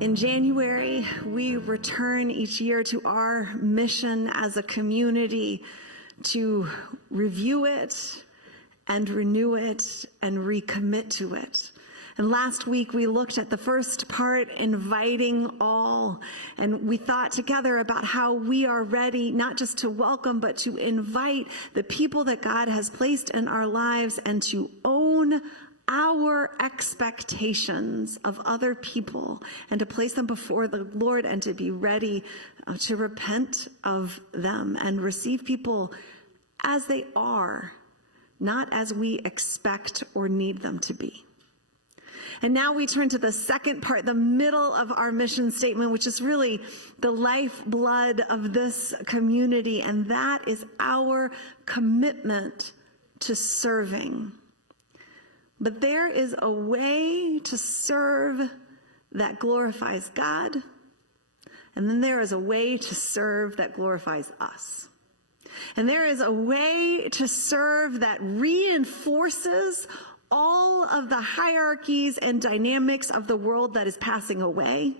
In January, we return each year to our mission as a community to review it and renew it and recommit to it. And last week we looked at the first part, inviting all, and we thought together about how we are ready not just to welcome, but to invite the people that God has placed in our lives and to own our expectations of other people and to place them before the Lord and to be ready to repent of them and receive people as they are, not as we expect or need them to be. And now we turn to the second part, the middle of our mission statement, which is really the lifeblood of this community, and that is our commitment to serving. But there is a way to serve that glorifies God, and then there is a way to serve that glorifies us. And there is a way to serve that reinforces all of the hierarchies and dynamics of the world that is passing away.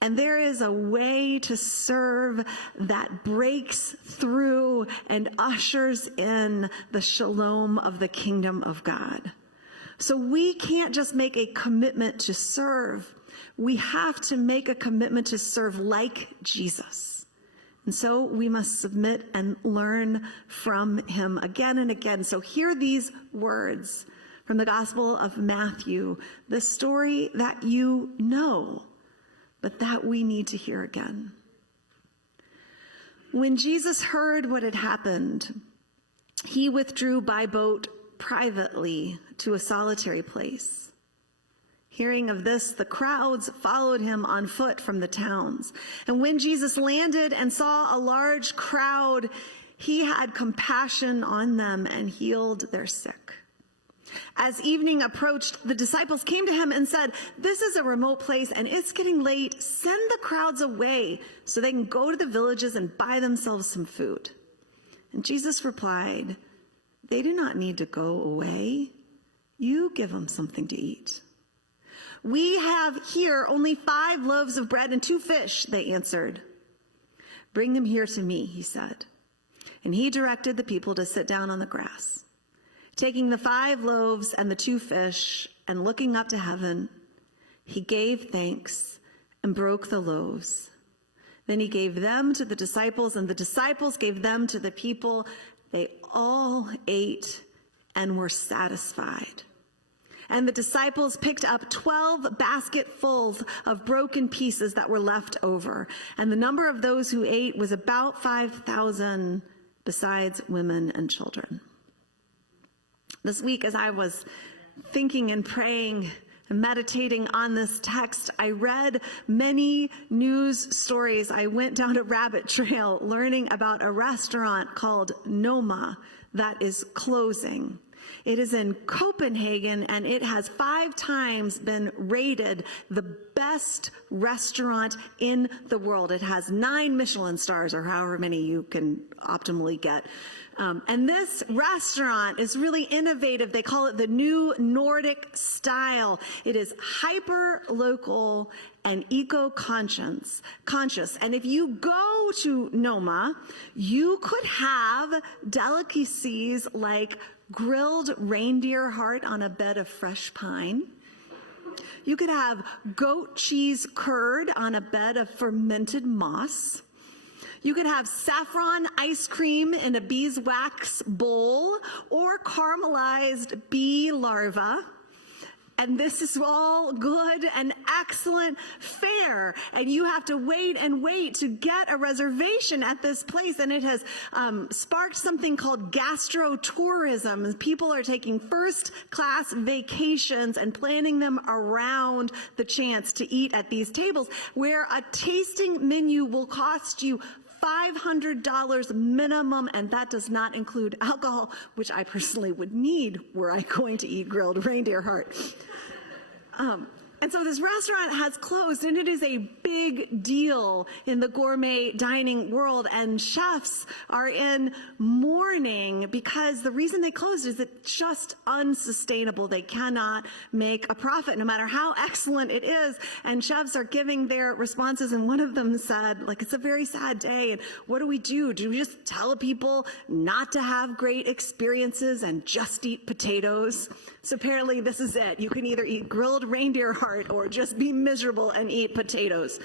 And there is a way to serve that breaks through and ushers in the shalom of the kingdom of God. So we can't just make a commitment to serve. We have to make a commitment to serve like Jesus. And so we must submit and learn from him again and again. So hear these words from the Gospel of Matthew, the story that you know, but that we need to hear again. When Jesus heard what had happened, he withdrew by boat privately to a solitary place. Hearing of this, the crowds followed him on foot from the towns. And when Jesus landed and saw a large crowd, he had compassion on them and healed their sick. As evening approached, the disciples came to him and said, "This is a remote place and it's getting late. Send the crowds away so they can go to the villages and buy themselves some food." And Jesus replied, "They do not need to go away. You give them something to eat." "We have here only 5 loaves of bread and 2 fish," they answered. "Bring them here to me," he said. And he directed the people to sit down on the grass. Taking the 5 loaves and the 2 fish and looking up to heaven, he gave thanks and broke the loaves. Then he gave them to the disciples, and the disciples gave them to the people. They all ate and were satisfied. And the disciples picked up 12 basketfuls of broken pieces that were left over. And the number of those who ate was about 5,000, besides women and children. This week, as I was thinking and praying and meditating on this text, I read many news stories. I went down a rabbit trail learning about a restaurant called Noma that is closing. It is in Copenhagen, and it has 5 times been rated the best restaurant in the world. It has 9 Michelin stars, or however many you can optimally get. And this restaurant is really innovative. They call it the new Nordic style. It is hyper-local and eco-conscious. And if you go to Noma, you could have delicacies like grilled reindeer heart on a bed of fresh pine. You could have goat cheese curd on a bed of fermented moss. You could have saffron ice cream in a beeswax bowl or caramelized bee larva. And this is all good and excellent fare. And you have to wait and wait to get a reservation at this place. And it has sparked something called gastro-tourism. People are taking first-class vacations and planning them around the chance to eat at these tables, where a tasting menu will cost you $500 minimum, and that does not include alcohol, which I personally would need were I going to eat grilled reindeer heart. And so this restaurant has closed, and it is a big deal in the gourmet dining world. And chefs are in mourning because the reason they closed is it's just unsustainable. They cannot make a profit, no matter how excellent it is. And chefs are giving their responses, and one of them said, like, it's a very sad day, and what do we do? Do we just tell people not to have great experiences and just eat potatoes? So apparently this is it. You can either eat grilled reindeer heart or just be miserable and eat potatoes.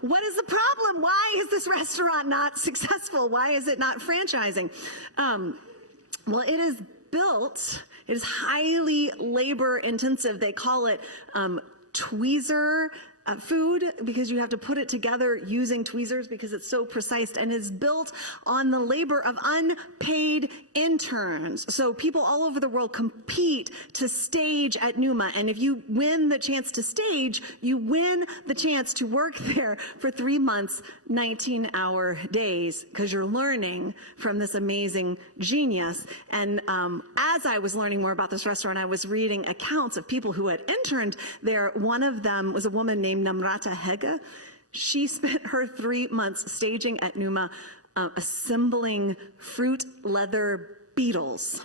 What is the problem? Why is this restaurant not successful? Why is it not franchising? Well, it is built, it is highly labor intensive. They call it tweezer food because you have to put it together using tweezers because it's so precise, and is built on the labor of unpaid interns. So people all over the world compete to stage at Numa, and if you win the chance to stage, you win the chance to work there for 3 months, 19-hour days, because you're learning from this amazing genius. And as I was learning more about this restaurant, I was reading accounts of people who had interned there. One of them was a woman named Namrata Hege. She spent her 3 months staging at Numa, assembling fruit leather beetles.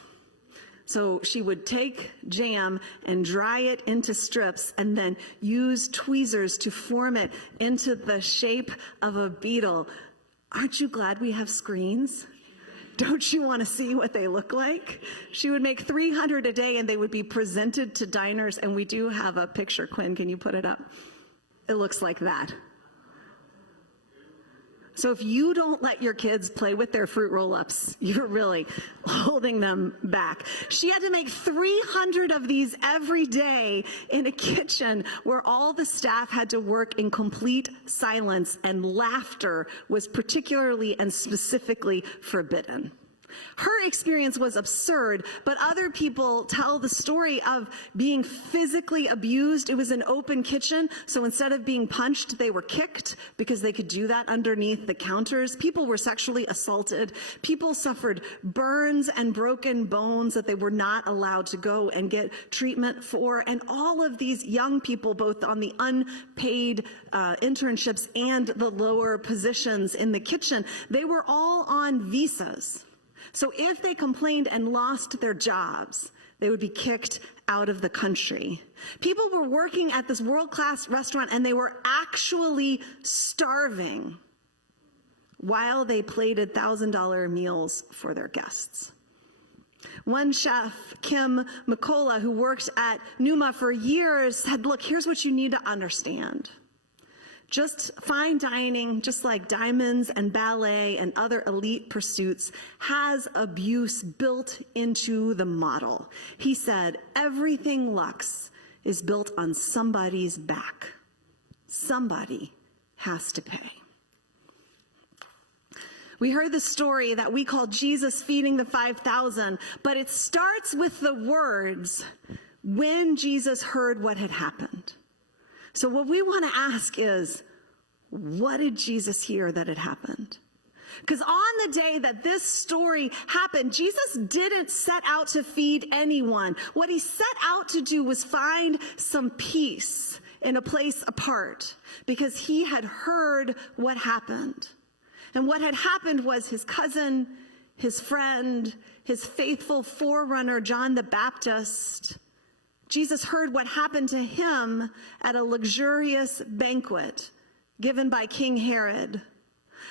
So she would take jam and dry it into strips and then use tweezers to form it into the shape of a beetle. Aren't you glad we have screens? Don't you want to see what they look like? She would make 300 a day, and they would be presented to diners. And we do have a picture. Quinn, can you put it up? It looks like that. So if you don't let your kids play with their fruit roll-ups, you're really holding them back. She had to make 300 of these every day in a kitchen where all the staff had to work in complete silence, and laughter was particularly and specifically forbidden. Her experience was absurd, but other people tell the story of being physically abused. It was an open kitchen, so instead of being punched, they were kicked because they could do that underneath the counters. People were sexually assaulted. People suffered burns and broken bones that they were not allowed to go and get treatment for. And all of these young people, both on the unpaid internships and the lower positions in the kitchen, they were all on visas. So if they complained and lost their jobs, they would be kicked out of the country. People were working at this world-class restaurant, and they were actually starving while they plated $1,000 meals for their guests. One chef, Kim McCullough, who worked at Numa for years, said, look, here's what you need to understand. Just fine dining, just like diamonds and ballet and other elite pursuits, has abuse built into the model. He said, everything luxe is built on somebody's back. Somebody has to pay. We heard the story that we call Jesus feeding the 5,000, but it starts with the words, when Jesus heard what had happened. So what we want to ask is, what did Jesus hear that had happened? Because on the day that this story happened, Jesus didn't set out to feed anyone. What he set out to do was find some peace in a place apart, because he had heard what happened. And what had happened was his cousin, his friend, his faithful forerunner, John the Baptist. Jesus heard what happened to him at a luxurious banquet given by King Herod,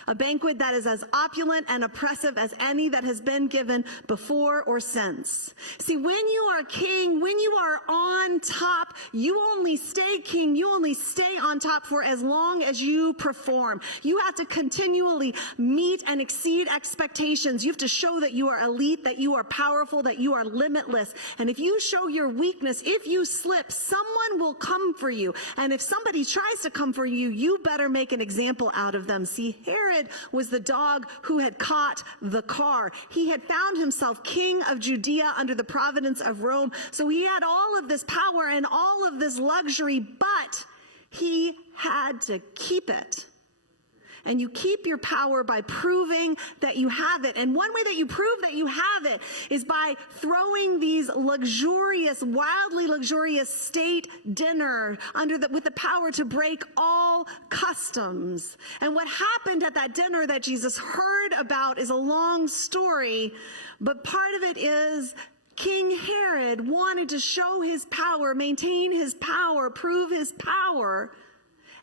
a banquet that is as opulent and oppressive as any that has been given before or since. See, when you are king, when you are on top, you only stay king, you only stay on top for as long as you perform. You have to continually meet and exceed expectations. You have to show that you are elite, that you are powerful, that you are limitless. And if you show your weakness, if you slip, someone will come for you. And if somebody tries to come for you, you better make an example out of them. See, Herod was the dog who had caught the car. He had found himself king of Judea under the providence of Rome. So he had all of this power and all of this luxury, but he had to keep it. And you keep your power by proving that you have it. And one way that you prove that you have it is by throwing these luxurious, wildly luxurious state dinner with the power to break all customs. And what happened at that dinner that Jesus heard about is a long story, but part of it is King Herod wanted to show his power, maintain his power, prove his power.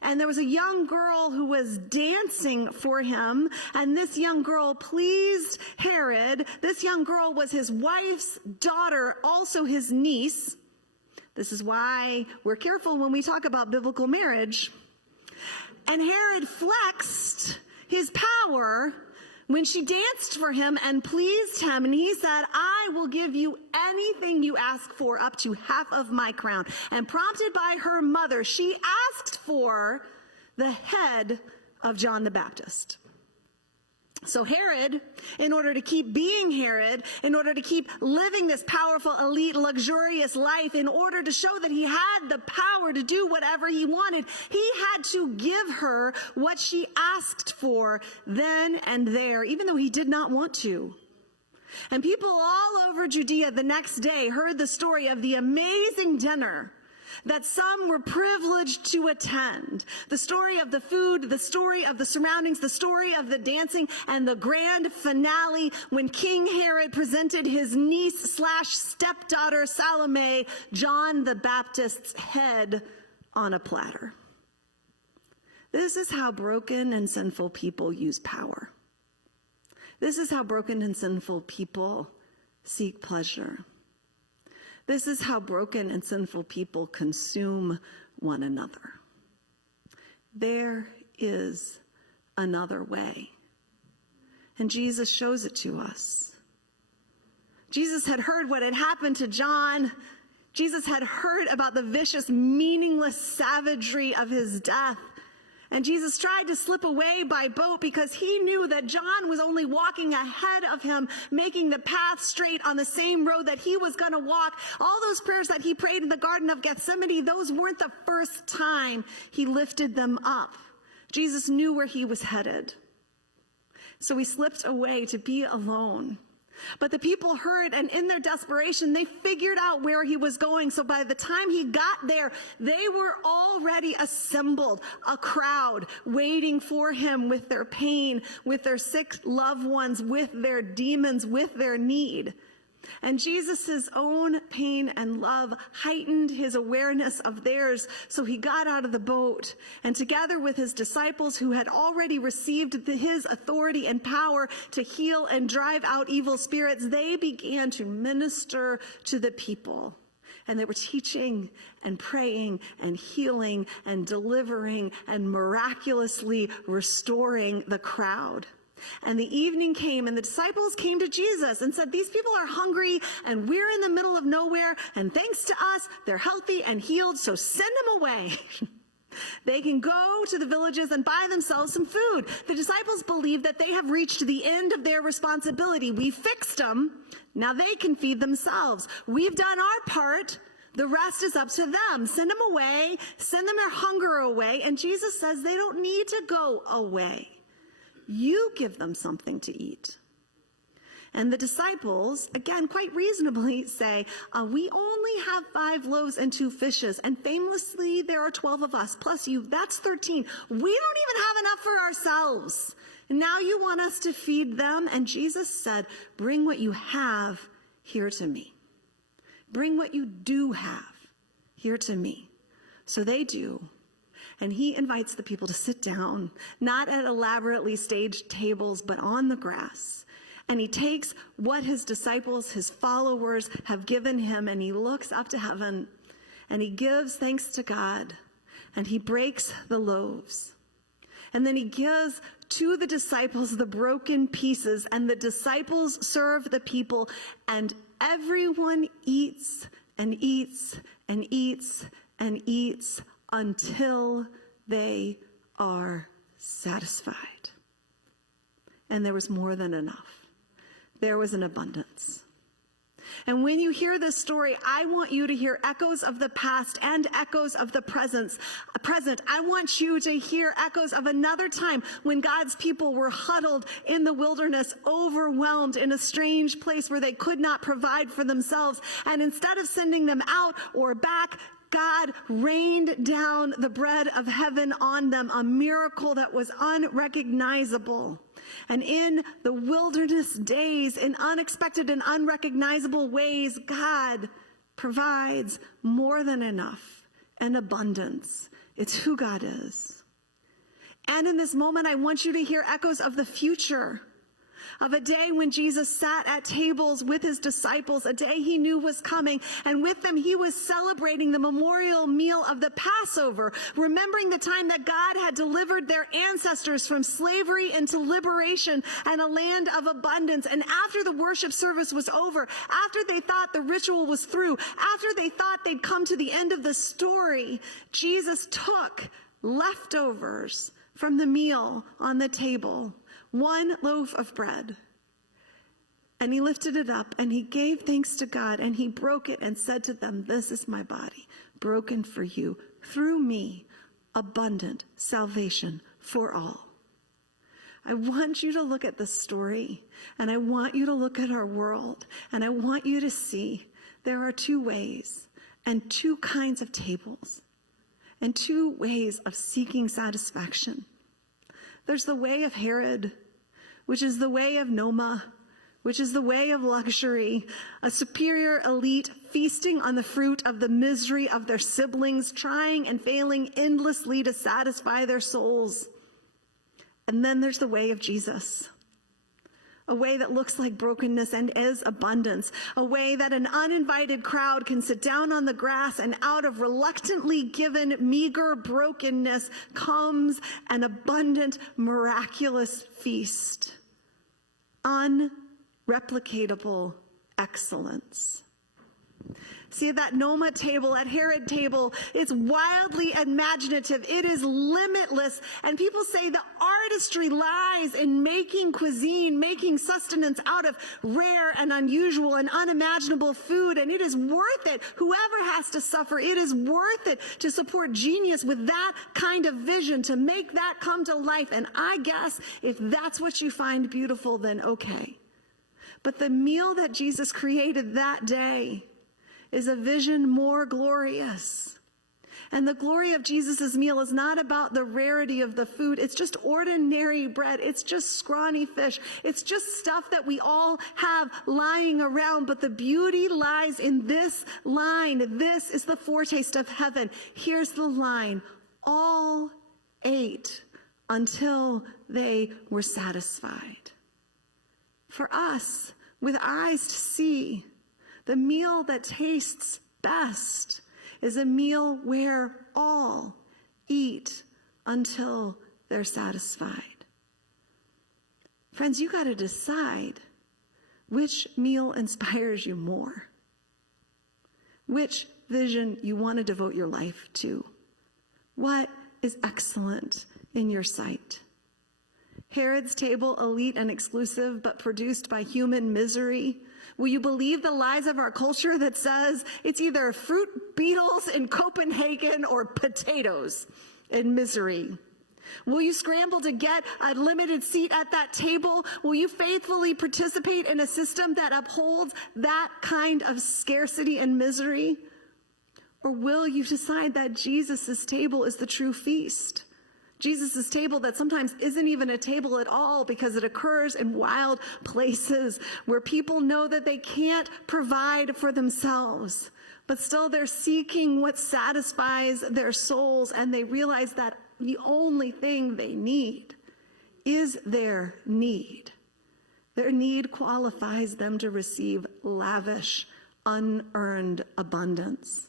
And there was a young girl who was dancing for him, and this young girl pleased Herod. This young girl was his wife's daughter, also his niece. This is why we're careful when we talk about biblical marriage. And Herod flexed his power when she danced for him and pleased him, and he said, I will give you anything you ask for, up to half of my crown. And prompted by her mother, she asked for the head of John the Baptist. So Herod, in order to keep being Herod, in order to keep living this powerful, elite, luxurious life, in order to show that he had the power to do whatever he wanted, he had to give her what she asked for then and there, even though he did not want to. And people all over Judea the next day heard the story of the amazing dinner that some were privileged to attend. The story of the food, the story of the surroundings, the story of the dancing, and the grand finale when King Herod presented his niece/stepdaughter Salome, John the Baptist's head on a platter. This is how broken and sinful people use power. This is how broken and sinful people seek pleasure. This is how broken and sinful people consume one another. There is another way. And Jesus shows it to us. Jesus had heard what had happened to John. Jesus had heard about the vicious, meaningless savagery of his death. And Jesus tried to slip away by boat because he knew that John was only walking ahead of him, making the path straight on the same road that he was going to walk. All those prayers that he prayed in the Garden of Gethsemane, those weren't the first time he lifted them up. Jesus knew where he was headed. So he slipped away to be alone. But the people heard, and in their desperation, they figured out where he was going. So by the time he got there, they were already assembled, a crowd waiting for him with their pain, with their sick loved ones, with their demons, with their need. And Jesus' own pain and love heightened his awareness of theirs. So he got out of the boat, and together with his disciples who had already received his authority and power to heal and drive out evil spirits, they began to minister to the people. And they were teaching and praying and healing and delivering and miraculously restoring the crowd. And the evening came, and the disciples came to Jesus and said, these people are hungry, and we're in the middle of nowhere, and thanks to us, they're healthy and healed, so send them away. They can go to the villages and buy themselves some food. The disciples believe that they have reached the end of their responsibility. We fixed them. Now they can feed themselves. We've done our part. The rest is up to them. Send them away. Send them their hunger away. And Jesus says they don't need to go away. You give them something to eat. And the disciples, again, quite reasonably say, we only have 5 loaves and 2 fishes. And famously, there are 12 of us, plus you. That's 13. We don't even have enough for ourselves. And now you want us to feed them? And Jesus said, bring what you have here to me. Bring what you do have here to me. So they do. And he invites the people to sit down, not at elaborately staged tables, but on the grass. And he takes what his disciples, his followers have given him, and he looks up to heaven, and he gives thanks to God, and he breaks the loaves. And then he gives to the disciples the broken pieces, and the disciples serve the people, and everyone eats and eats and eats and eats until they are satisfied. And there was more than enough. There was an abundance. And when you hear this story, I want you to hear echoes of the past and echoes of the present. I want you to hear echoes of another time when God's people were huddled in the wilderness, overwhelmed in a strange place where they could not provide for themselves. And instead of sending them out or back, God rained down the bread of heaven on them, a miracle that was unrecognizable. And in the wilderness days, in unexpected and unrecognizable ways, God provides more than enough and abundance. It's who God is. And in this moment, I want you to hear echoes of the future, of a day when Jesus sat at tables with his disciples, a day he knew was coming, and with them he was celebrating the memorial meal of the Passover, remembering the time that God had delivered their ancestors from slavery into liberation and a land of abundance. And after the worship service was over, after they thought the ritual was through, after they thought they'd come to the end of the story, Jesus took leftovers from the meal on the table, one loaf of bread, and he lifted it up and he gave thanks to God and he broke it and said to them, "This is my body broken for you. Through me, abundant salvation for all." I want you to look at this story, and I want you to look at our world, and I want you to see there are two ways and two kinds of tables and two ways of seeking satisfaction. There's the way of Herod, which is the way of Noma, which is the way of luxury, a superior elite feasting on the fruit of the misery of their siblings, trying and failing endlessly to satisfy their souls. And then there's the way of Jesus, a way that looks like brokenness and is abundance, a way that an uninvited crowd can sit down on the grass, and out of reluctantly given meager brokenness comes an abundant, miraculous feast. Unreplicatable excellence. See, that Noma table, at Herod table, it's wildly imaginative. It is limitless. And people say the artistry lies in making cuisine, making sustenance out of rare and unusual and unimaginable food. And it is worth it. Whoever has to suffer, it is worth it to support genius with that kind of vision, to make that come to life. And I guess if that's what you find beautiful, then okay. But the meal that Jesus created that day is a vision more glorious. And the glory of Jesus' meal is not about the rarity of the food. It's just ordinary bread. It's just scrawny fish. It's just stuff that we all have lying around. But the beauty lies in this line. This is the foretaste of heaven. Here's the line. All ate until they were satisfied. For us, with eyes to see, the meal that tastes best is a meal where all eat until they're satisfied. Friends, you got to decide which meal inspires you more, which vision you want to devote your life to, what is excellent in your sight. Herod's table, elite and exclusive, but produced by human misery. Will you believe the lies of our culture that says it's either fruit beetles in Copenhagen or potatoes in misery? Will you scramble to get a limited seat at that table? Will you faithfully participate in a system that upholds that kind of scarcity and misery? Or will you decide that Jesus' table is the true feast? Jesus' table that sometimes isn't even a table at all because it occurs in wild places where people know that they can't provide for themselves, but still they're seeking what satisfies their souls, and they realize that the only thing they need is their need. Their need qualifies them to receive lavish, unearned abundance.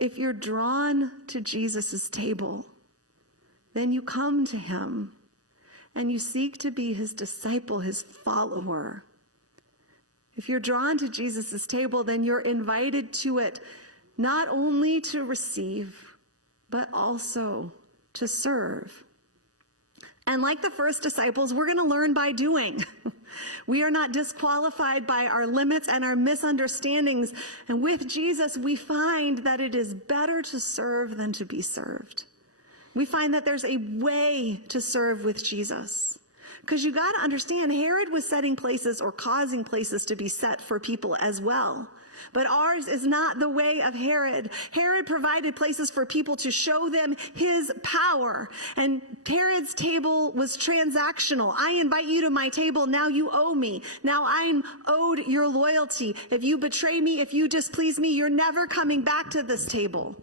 If you're drawn to Jesus' table, then you come to him and you seek to be his disciple, his follower. If you're drawn to Jesus' table, then you're invited to it, not only to receive, but also to serve. And like the first disciples, we're going to learn by doing. We are not disqualified by our limits and our misunderstandings. And with Jesus, we find that it is better to serve than to be served. We find that there's a way to serve with Jesus. Because you got to understand, Herod was setting places or causing places to be set for people as well. But ours is not the way of Herod. Herod provided places for people to show them his power. And Herod's table was transactional. I invite you to my table. Now you owe me. Now I'm owed your loyalty. If you betray me, if you displease me, you're never coming back to this table.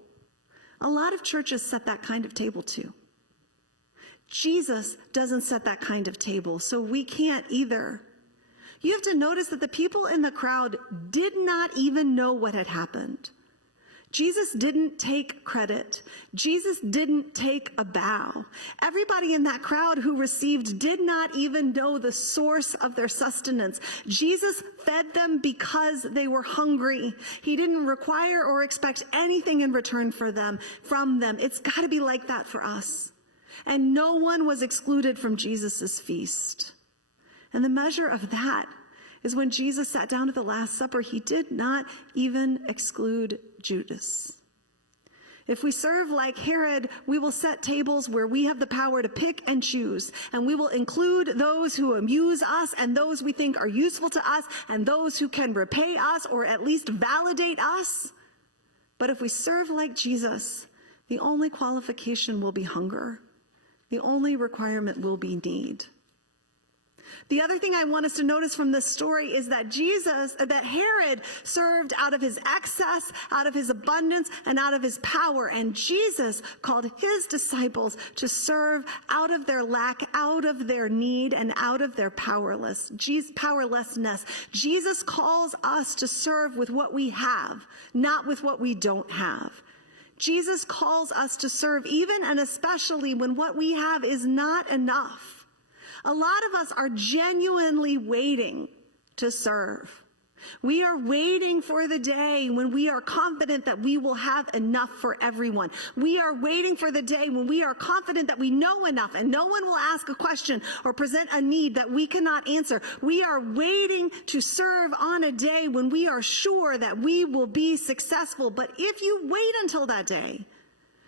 A lot of churches set that kind of table too. Jesus doesn't set that kind of table, so we can't either. You have to notice that the people in the crowd did not even know what had happened. Jesus didn't take credit. Jesus didn't take a bow. Everybody in that crowd who received did not even know the source of their sustenance. Jesus fed them because they were hungry. He didn't require or expect anything in return from them. It's got to be like that for us. And no one was excluded from Jesus's feast. And the measure of that is when Jesus sat down at the Last Supper, he did not even exclude Judas. If we serve like Herod, we will set tables where we have the power to pick and choose. And we will include those who amuse us and those we think are useful to us and those who can repay us or at least validate us. But if we serve like Jesus, the only qualification will be hunger. The only requirement will be need. The other thing I want us to notice from this story is that Herod served out of his excess, out of his abundance, and out of his power. And Jesus called his disciples to serve out of their lack, out of their need, and out of their powerlessness. Jesus calls us to serve with what we have, not with what we don't have. Jesus calls us to serve even and especially when what we have is not enough. A lot of us are genuinely waiting to serve. We are waiting for the day when we are confident that we will have enough for everyone. We are waiting for the day when we are confident that we know enough and no one will ask a question or present a need that we cannot answer. We are waiting to serve on a day when we are sure that we will be successful. But if you wait until that day,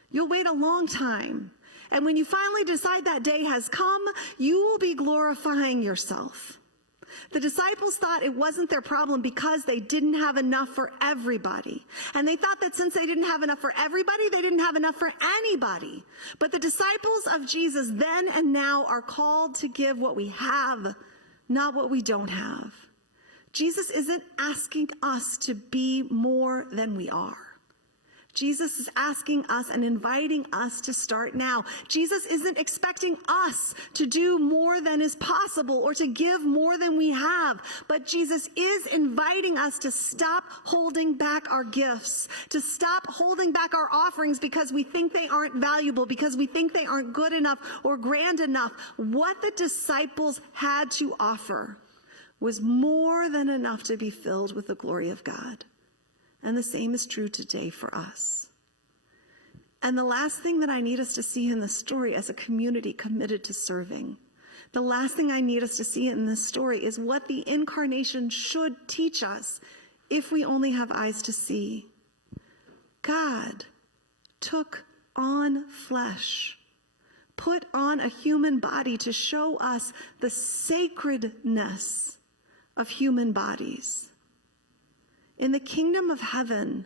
you'll wait a long time. And when you finally decide that day has come, you will be glorifying yourself. The disciples thought it wasn't their problem because they didn't have enough for everybody. And they thought that since they didn't have enough for everybody, they didn't have enough for anybody. But the disciples of Jesus then and now are called to give what we have, not what we don't have. Jesus isn't asking us to be more than we are. Jesus is asking us and inviting us to start now. Jesus isn't expecting us to do more than is possible or to give more than we have. But Jesus is inviting us to stop holding back our gifts, to stop holding back our offerings because we think they aren't valuable, because we think they aren't good enough or grand enough. What the disciples had to offer was more than enough to be filled with the glory of God. And the same is true today for us. And the last thing that I need us to see in this story as a community committed to serving, the last thing I need us to see in this story is what the incarnation should teach us if we only have eyes to see. God took on flesh, put on a human body to show us the sacredness of human bodies. In the kingdom of heaven,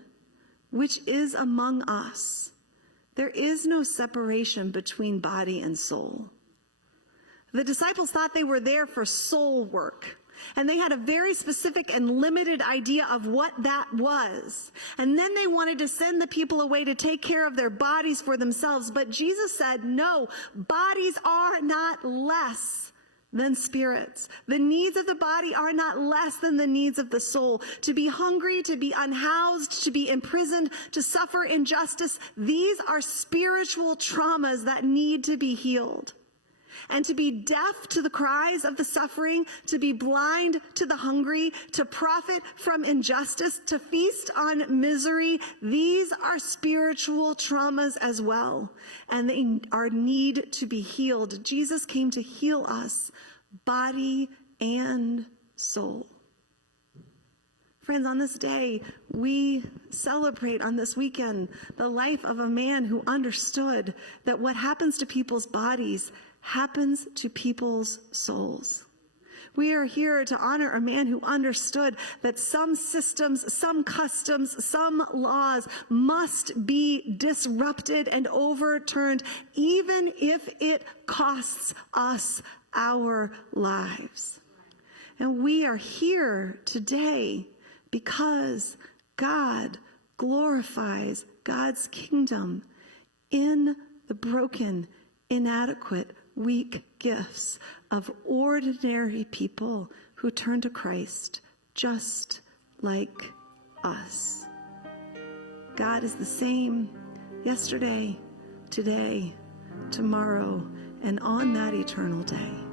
which is among us, there is no separation between body and soul. The disciples thought they were there for soul work, and they had a very specific and limited idea of what that was. And then they wanted to send the people away to take care of their bodies for themselves. But Jesus said, no, bodies are not less than spirits. The needs of the body are not less than the needs of the soul. To be hungry, to be unhoused, to be imprisoned, to suffer injustice, these are spiritual traumas that need to be healed. And to be deaf to the cries of the suffering, to be blind to the hungry, to profit from injustice, to feast on misery, these are spiritual traumas as well. And they are need to be healed. Jesus came to heal us, body and soul. Friends, on this day, we celebrate on this weekend the life of a man who understood that what happens to people's bodies happens to people's souls. We are here to honor a man who understood that some systems, some customs, some laws must be disrupted and overturned, even if it costs us our lives. And we are here today because God glorifies God's kingdom in the broken, inadequate, weak gifts of ordinary people who turn to Christ just like us. God is the same yesterday, today, tomorrow, and on that eternal day.